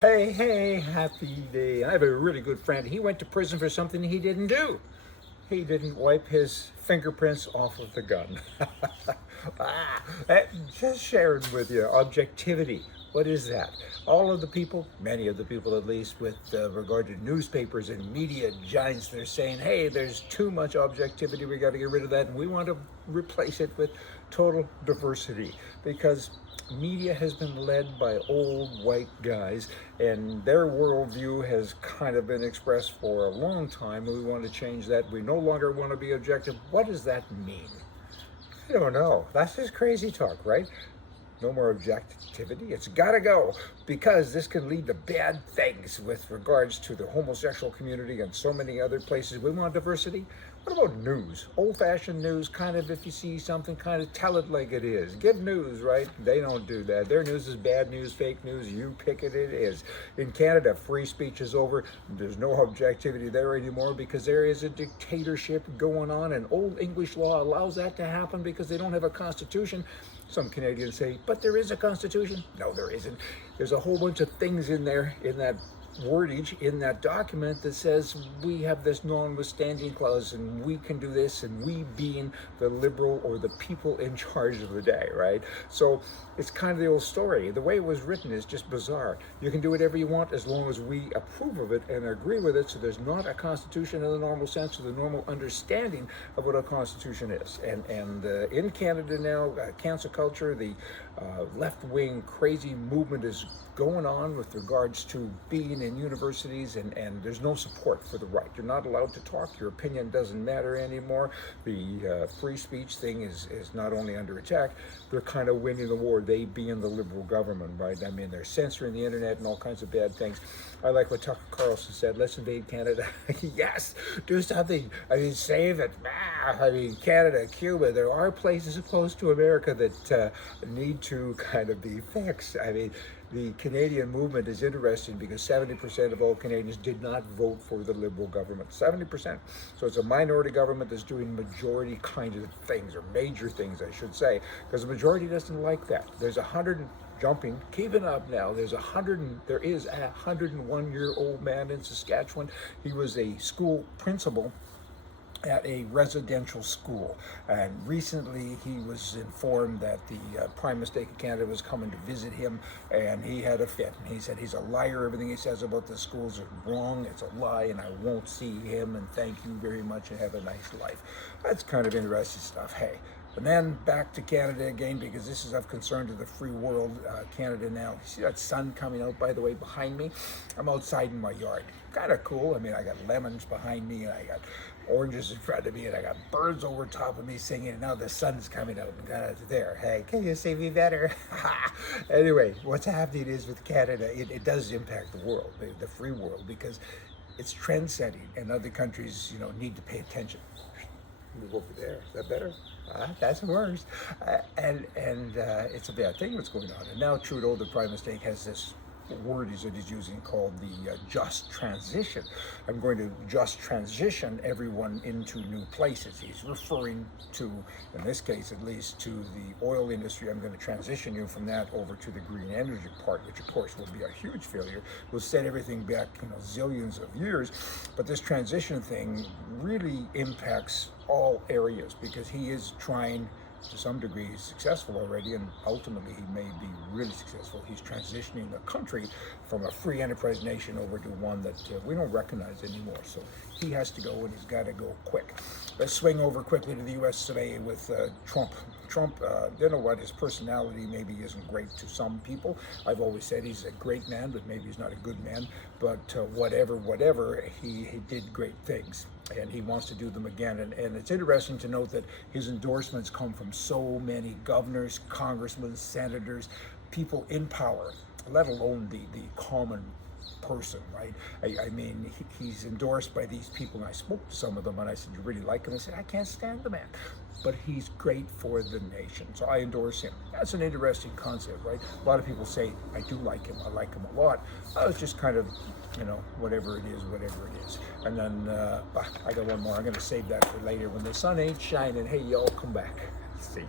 Hey, happy day. I have a really good friend. He went to prison for something he didn't do. He didn't wipe his fingerprints off of the gun. Just sharing with you, objectivity. What is that? All of the people, many of the people at least, with regard to newspapers and media giants, they're saying, hey, there's too much objectivity, we got to get rid of that, and we want to replace it with total diversity, because media has been led by old white guys, and their worldview has kind of been expressed for a long time, and we want to change that. We no longer want to be objective. What does that mean? I don't know. That's just crazy talk, right? No more objectivity. It's got to go, because this can lead to bad things with regards to the homosexual community and so many other places. We want diversity. What about news? Old-fashioned news, kind of, if you see something, kind of tell it like it is. Give news, right? They don't do that. Their news is bad news, fake news. You pick it, it is. In Canada, free speech is over. There's no objectivity there anymore because there is a dictatorship going on, and old English law allows that to happen because they don't have a constitution. Some Canadians say, but there is a constitution. No, there isn't. There's a whole bunch of things in there, in that wordage, in that document, that says we have this notwithstanding clause and we can do this, and we being the liberal or the people in charge of the day, right? So it's kind of the old story. The way it was written is just bizarre. You can do whatever you want as long as we approve of it and agree with it. So there's not a constitution in the normal sense, or the normal understanding of what a constitution is. And in Canada now, cancel culture, the left-wing crazy movement is going on with regards to being in universities, and there's no support for the right. You're not allowed to talk. Your opinion doesn't matter anymore. The free speech thing is not only under attack, they're kind of winning the war, they being the liberal government, right? I mean, they're censoring the internet and all kinds of bad things. I like what Tucker Carlson said, let's invade Canada. Yes, do something. I mean, save it. I mean, Canada, Cuba, there are places opposed to America that need to kind of be fixed. I mean, the Canadian movement is interesting because 70% of all Canadians did not vote for the Liberal government. 70%. So it's a minority government that's doing majority kind of things, or major things, I should say, because the majority doesn't like that. There's 100 jumping, keeping up now. There is a 101-year-old man in Saskatchewan. He was a school principal at a residential school, and recently he was informed that the Prime Minister of Canada was coming to visit him, and he had a fit, and he said he's a liar, everything he says about the schools is wrong, it's a lie, and I won't see him, and thank you very much and have a nice life. That's kind of interesting stuff. Hey, but then back to Canada again, because this is of concern to the free world. Canada now, you see that sun coming out, by the way, behind me? I'm outside in my yard. Kind of cool. I mean, I got lemons behind me, and I got oranges in front of me, and I got birds over top of me singing, and now the sun's coming out, and there. Hey, can you see me better? Anyway, what's happening is with Canada, it does impact the world, the free world, because it's trend setting, and other countries, need to pay attention. Move over there. Is that better? That's worse. And it's a bad thing what's going on. And now Trudeau, the Prime Minister, has this word that he's using called the just transition. I'm going to just transition everyone into new places. He's referring to, in this case at least, to the oil industry. I'm going to transition you from that over to the green energy part, which of course will be a huge failure. We'll set everything back, zillions of years. But this transition thing really impacts all areas, because he is trying, to some degree, he's successful already, and ultimately he may be really successful. He's transitioning the country from a free enterprise nation over to one that we don't recognize anymore. So he has to go, and he's got to go quick. Let's swing over quickly to the U.S. today with Trump. Trump, you know what, his personality maybe isn't great to some people. I've always said he's a great man, but maybe he's not a good man. But whatever, he did great things, and he wants to do them again. And it's interesting to note that his endorsements come from so many governors, congressmen, senators, people in power, let alone the common person, right? I mean, he's endorsed by these people, and I spoke to some of them, and I said, you really like him? I said, I can't stand the man, but he's great for the nation, so I endorse him. That's an interesting concept, right? A lot of people say, I do like him, I like him a lot. It's just kind of, whatever it is. And then, I got one more. I'm going to save that for later when the sun ain't shining. Hey, y'all, come back. See ya.